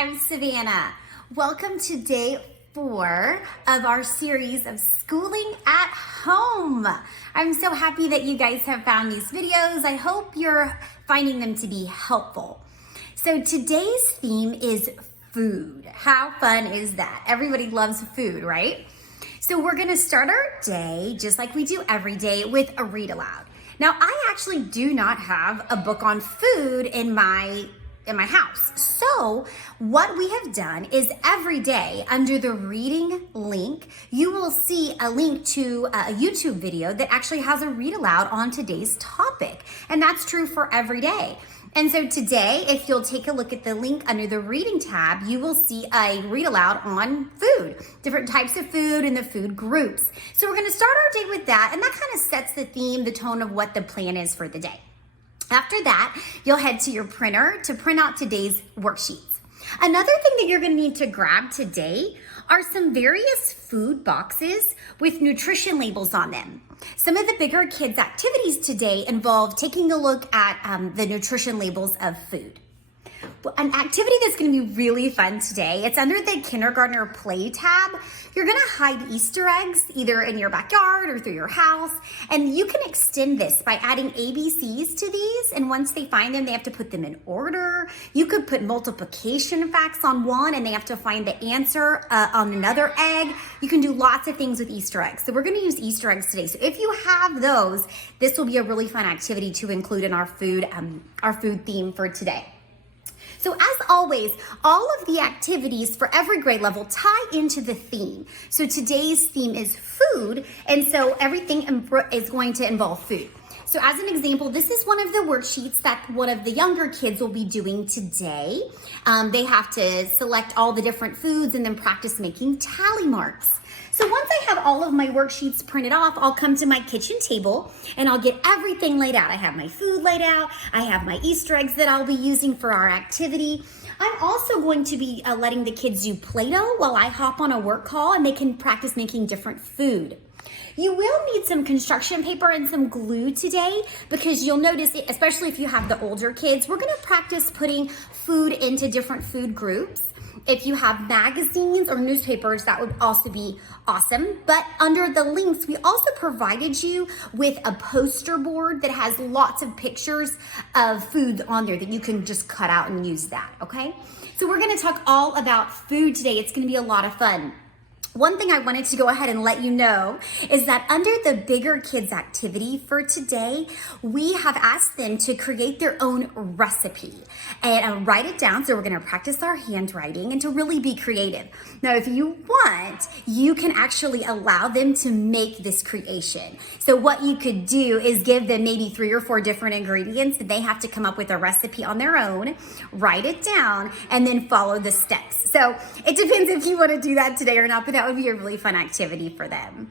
I'm Savannah. Welcome to day 4 of our series of schooling at home. I'm so happy that you guys have found these videos. I hope you're finding them to be helpful. So today's theme is food. How fun is that? Everybody loves food, right? So we're gonna start our day, just like we do every day, with a read aloud. Now, I actually do not have a book on food in my house. So what we have done is every day under the reading link, you will see a link to a YouTube video that actually has a read aloud on today's topic. And that's true for every day. And so today, if you'll take a look at the link under the reading tab, you will see a read aloud on food, different types of food and the food groups. So we're gonna start our day with that, and that kind of sets the theme, the tone of what the plan is for the day. After that, you'll head to your printer to print out today's worksheets. Another thing that you're gonna need to grab today are some various food boxes with nutrition labels on them. Some of the bigger kids' activities today involve taking a look at the nutrition labels of food. An activity that's going to be really fun today, it's under the kindergartner play tab. You're going to hide Easter eggs either in your backyard or through your house, and you can extend this by adding ABCs to these, and once they find them, they have to put them in order. You could put multiplication facts on one and they have to find the answer on another egg. You can do lots of things with Easter eggs. So we're going to use Easter eggs today. So if you have those, this will be a really fun activity to include in our food theme for today. So as always, all of the activities for every grade level tie into the theme. So today's theme is food, and so everything is going to involve food. So as an example, this is one of the worksheets that one of the younger kids will be doing today. They have to select all the different foods and then practice making tally marks. So once I have all of my worksheets printed off, I'll come to my kitchen table and I'll get everything laid out. I have my food laid out. I have my Easter eggs that I'll be using for our activity. I'm also going to be letting the kids do Play-Doh while I hop on a work call and they can practice making different food. You will need some construction paper and some glue today because you'll notice, especially if you have the older kids, we're gonna practice putting food into different food groups. If you have magazines or newspapers, that would also be awesome. But under the links, we also provided you with a poster board that has lots of pictures of food on there that you can just cut out and use that, okay? So we're gonna talk all about food today. It's gonna be a lot of fun. One thing I wanted to go ahead and let you know is that under the bigger kids activity for today, we have asked them to create their own recipe and write it down. So we're gonna practice our handwriting and to really be creative. Now, if you want, you can actually allow them to make this creation. So what you could do is give them maybe 3 or 4 different ingredients and they have to come up with a recipe on their own, write it down, and then follow the steps. So it depends if you wanna do that today or not, but that would be a really fun activity for them.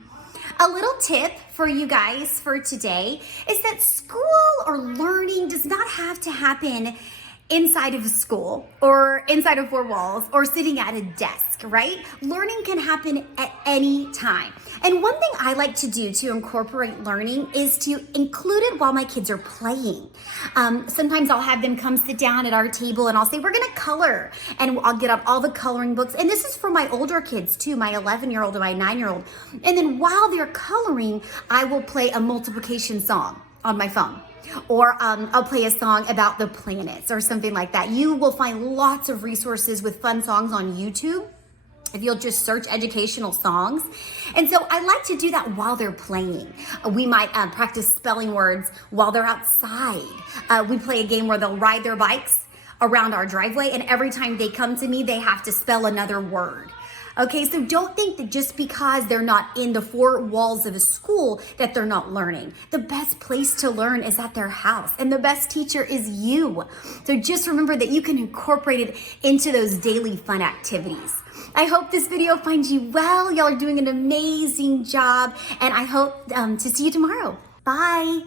A little tip for you guys for today is that school or learning does not have to happen inside of a school or inside of 4 walls or sitting at a desk, right? Learning can happen at any time. And one thing I like to do to incorporate learning is to include it while my kids are playing. Sometimes I'll have them come sit down at our table and I'll say, we're gonna color. And I'll get out all the coloring books. And this is for my older kids too, my 11-year-old and my 9-year-old. And then while they're coloring, I will play a multiplication song on my phone. Or I'll play a song about the planets or something like that. You will find lots of resources with fun songs on YouTube if you'll just search educational songs. And so I like to do that while they're playing. We might practice spelling words while they're outside. We play a game where they'll ride their bikes around our driveway, and every time they come to me, they have to spell another word. Okay, so don't think that just because they're not in the 4 walls of a school that they're not learning. The best place to learn is at their house, and the best teacher is you. So just remember that you can incorporate it into those daily fun activities. I hope this video finds you well. Y'all are doing an amazing job, and I hope to see you tomorrow. Bye.